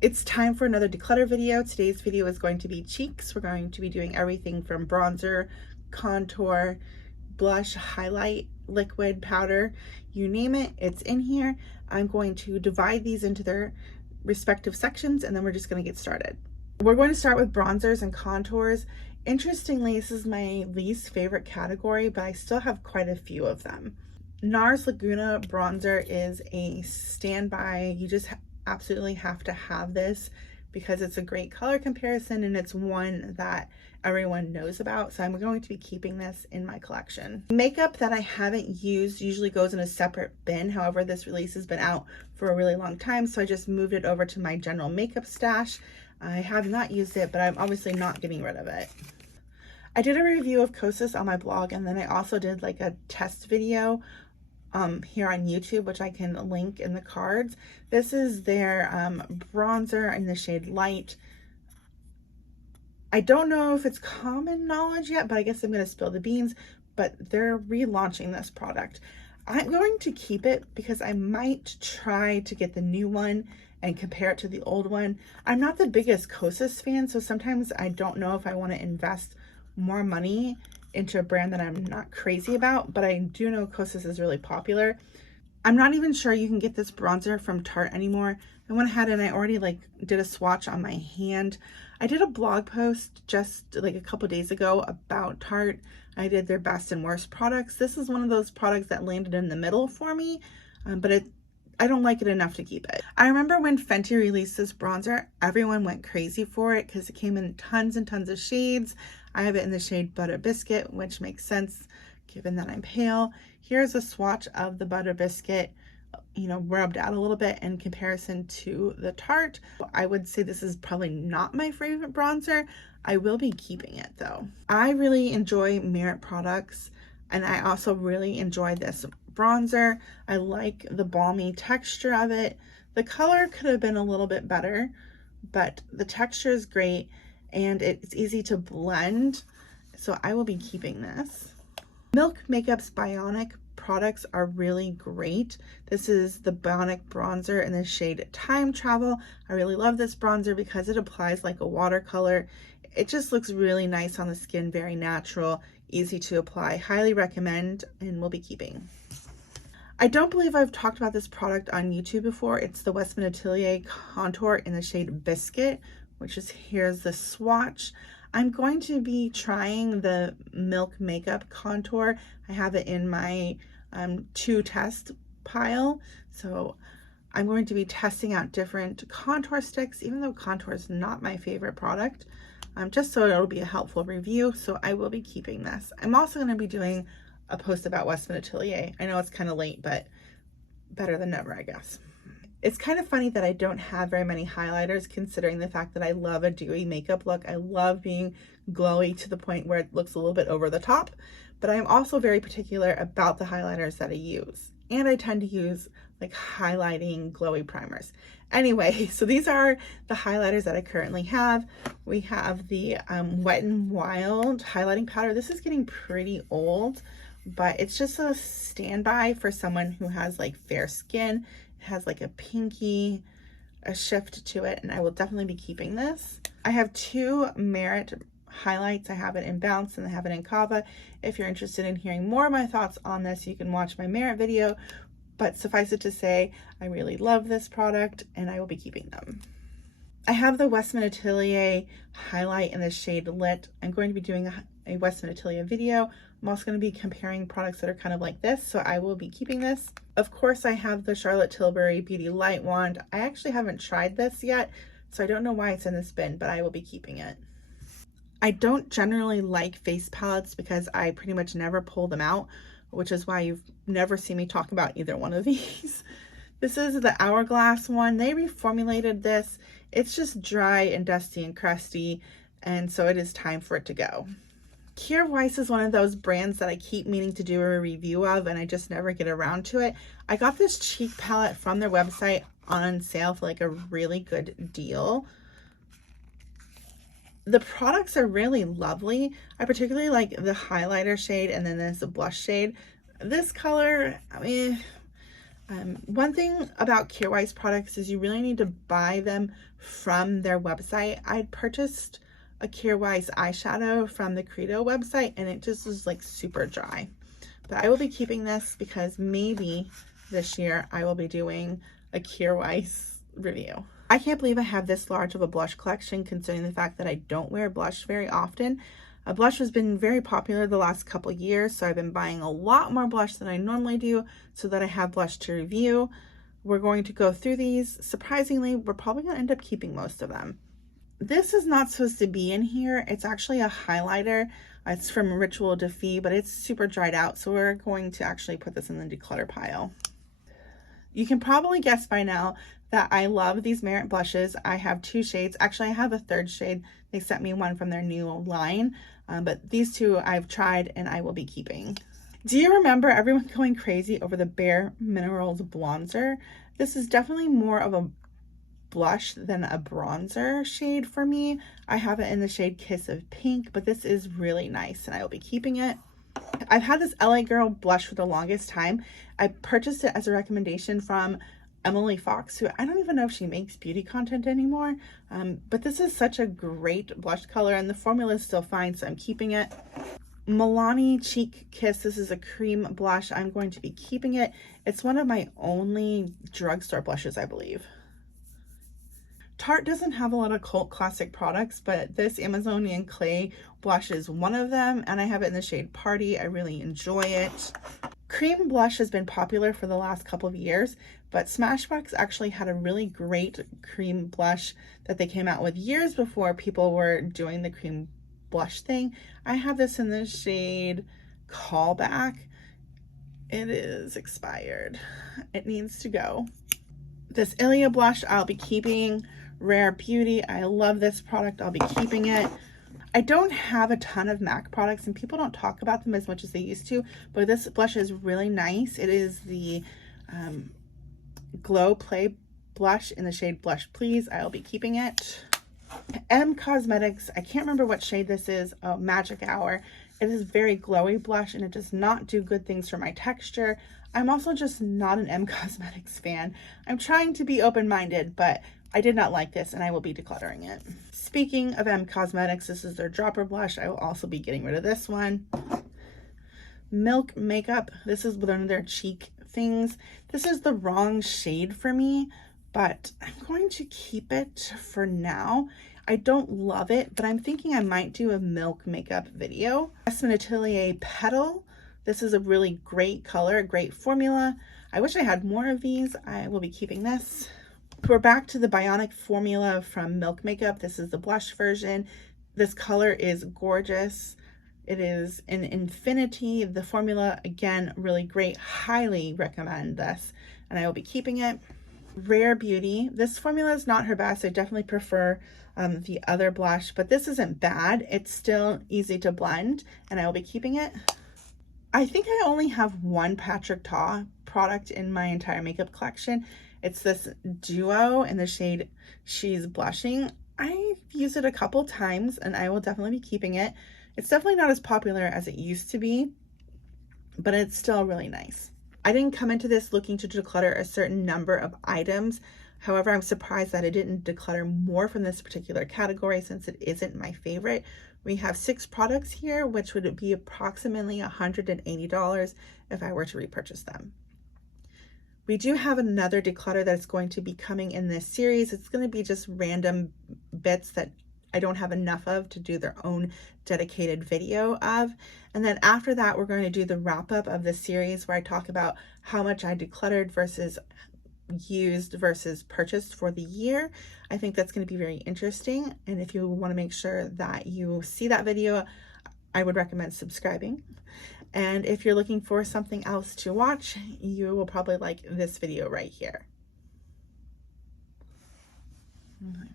It's time for another declutter video. Today's video is going to be cheeks. We're going to be doing everything from bronzer, contour, blush, highlight, liquid, powder, you name it, it's in here. I'm going to divide these into their respective sections and then we're just going to get started. We're going to start with bronzers and contours. Interestingly, this is my least favorite category, but I still have quite a few of them. NARS Laguna bronzer is a standby. You just absolutely have to have this because it's a great color comparison and it's one that everyone knows about. So I'm going to be keeping this in my collection. Makeup that I haven't used usually goes in a separate bin. However, this release has been out for a really long time, so I just moved it over to my general makeup stash. I have not used it, but I'm obviously not getting rid of it. I did a review of Kosas on my blog, and then I also did like a test video here on YouTube, which I can link in the cards. This is their bronzer in the shade Light. I don't know if it's common knowledge yet, but I guess I'm going to spill the beans, but they're relaunching this product. I'm going to keep it because I might try to get the new one and compare it to the old one. I'm not the biggest Kosas fan, so sometimes I don't know if I want to invest more money into a brand that I'm not crazy about, but I do know Kosas is really popular. I'm not even sure you can get this bronzer from Tarte anymore. I went ahead and I already did a swatch on my hand. I did a blog post just like a couple days ago about Tarte. I did their best and worst products. This is one of those products that landed in the middle for me, but I don't like it enough to keep it. I remember when Fenty released this bronzer, everyone went crazy for it because it came in tons and tons of shades. I have it in the shade Butter Biscuit, which makes sense given that I'm pale. Here's a swatch of the Butter Biscuit, rubbed out a little bit in comparison to the Tarte. I would say this is probably not my favorite bronzer. I will be keeping it though. I really enjoy Merit products, and I also really enjoy this bronzer. I like the balmy texture of it. The color could have been a little bit better, but the texture is great and it's easy to blend, so I will be keeping this. Milk Makeup's Bionic products are really great. This is the Bionic bronzer in the shade Time Travel. I really love this bronzer because it applies like a watercolor. It just looks really nice on the skin, very natural, easy to apply. Highly recommend, and will be keeping. I don't believe I've talked about this product on YouTube before. It's the Westman Atelier Contour in the shade Biscuit, which is, here's the swatch. I'm going to be trying the Milk Makeup Contour. I have it in my to test pile. So I'm going to be testing out different contour sticks, even though contour is not my favorite product, just so it'll be a helpful review. So I will be keeping this. I'm also going to be doing a post about Westman Atelier. I know it's kind of late, but better than never, I guess. It's kind of funny that I don't have very many highlighters considering the fact that I love a dewy makeup look. I love being glowy to the point where it looks a little bit over the top, but I am also very particular about the highlighters that I use. And I tend to use like highlighting glowy primers. Anyway, so these are the highlighters that I currently have. We have the Wet n Wild highlighting powder. This is getting pretty old, but it's just a standby for someone who has like fair skin. It has like a pinky, a shift to it, and I will definitely be keeping this. I have two Merit highlights. I have it in Bounce and I have it in Kava. If you're interested in hearing more of my thoughts on this, you can watch my Merit video, but suffice it to say, I really love this product and I will be keeping them. I have the Westman Atelier highlight in the shade Lit. I'm going to be doing a Westman Atelier video. I'm also going to be comparing products that are kind of like this, so I will be keeping this. Of course, I have the Charlotte Tilbury Beauty Light Wand. I actually haven't tried this yet, so I don't know why it's in this bin, but I will be keeping it. I don't generally like face palettes because I pretty much never pull them out, which is why you've never seen me talk about either one of these. This is the Hourglass one. They reformulated this. It's just dry and dusty and crusty, and so it is time for it to go. Kier Weiss is one of those brands that I keep meaning to do a review of and I just never get around to it. I got this cheek palette from their website on sale for like a really good deal. The products are really lovely. I particularly like the highlighter shade and then there's the blush shade. This color, I mean, One thing about Curewise products is you really need to buy them from their website. I purchased a Curewise eyeshadow from the Credo website and it just was like super dry. But I will be keeping this because maybe this year I will be doing a Curewise review. I can't believe I have this large of a blush collection considering the fact that I don't wear blush very often. A blush has been very popular the last couple years, so I've been buying a lot more blush than I normally do so that I have blush to review. We're going to go through these. Surprisingly, we're probably going to end up keeping most of them. This is not supposed to be in here. It's actually a highlighter. It's from Ritual Defee, but it's super dried out, so we're going to actually put this in the declutter pile. You can probably guess by now that I love these Merit blushes. I have 2 shades. Actually, I have a 3rd shade. They sent me one from their new line, but these 2 I've tried and I will be keeping. Do you remember everyone going crazy over the Bare Minerals bronzer? This is definitely more of a blush than a bronzer shade for me. I have it in the shade Kiss of Pink, but this is really nice and I will be keeping it. I've had this LA Girl blush for the longest time. I purchased it as a recommendation from Emily Fox, who I don't even know if she makes beauty content anymore, but this is such a great blush color and the formula is still fine, so I'm keeping it. Milani Cheek Kiss, this is a cream blush. I'm going to be keeping it. It's one of my only drugstore blushes, I believe. Tarte doesn't have a lot of cult classic products, but this Amazonian Clay blush is one of them, and I have it in the shade Party. I really enjoy it. Cream blush has been popular for the last couple of years, but Smashbox actually had a really great cream blush that they came out with years before people were doing the cream blush thing. I have this in the shade Callback. It is expired. It needs to go. This Ilia blush I'll be keeping. Rare Beauty, I love this product. I'll be keeping it. I don't have a ton of MAC products and people don't talk about them as much as they used to, but this blush is really nice. It is the Glow Play blush in the shade Blush Please. I'll be keeping it. M Cosmetics, I can't remember what shade this is. Oh, Magic Hour. It is very glowy blush and it does not do good things for my texture. I'm also just not an M Cosmetics fan. I'm trying to be open-minded, but I did not like this and I will be decluttering it. Speaking of M Cosmetics, this is their dropper blush. I will also be getting rid of this one. Milk Makeup, this is one of their cheek things. This is the wrong shade for me, but I'm going to keep it for now. I don't love it, but I'm thinking I might do a Milk Makeup video. Estee Atelier Petal. This is a really great color, great formula. I wish I had more of these. I will be keeping this. We're back to the Bionic formula from Milk Makeup. This is the blush version. This color is gorgeous. It is an Infinity. The formula, again, really great. Highly recommend this, and I will be keeping it. Rare Beauty. This formula is not her best. I definitely prefer the other blush, but this isn't bad. It's still easy to blend, and I will be keeping it. I think I only have one Patrick Ta product in my entire makeup collection. It's this Duo in the shade She's Blushing. I've used it a couple times and I will definitely be keeping it. It's definitely not as popular as it used to be, but it's still really nice. I didn't come into this looking to declutter a certain number of items. However, I'm surprised that I didn't declutter more from this particular category since it isn't my favorite. We have 6 products here, which would be approximately $180 if I were to repurchase them. We do have another declutter that's going to be coming in this series. It's going to be just random bits that I don't have enough of to do their own dedicated video of. And then after that, we're going to do the wrap up of the series where I talk about how much I decluttered versus used versus purchased for the year. I think that's going to be very interesting. And if you want to make sure that you see that video, I would recommend subscribing. And if you're looking for something else to watch, you will probably like this video right here. Okay.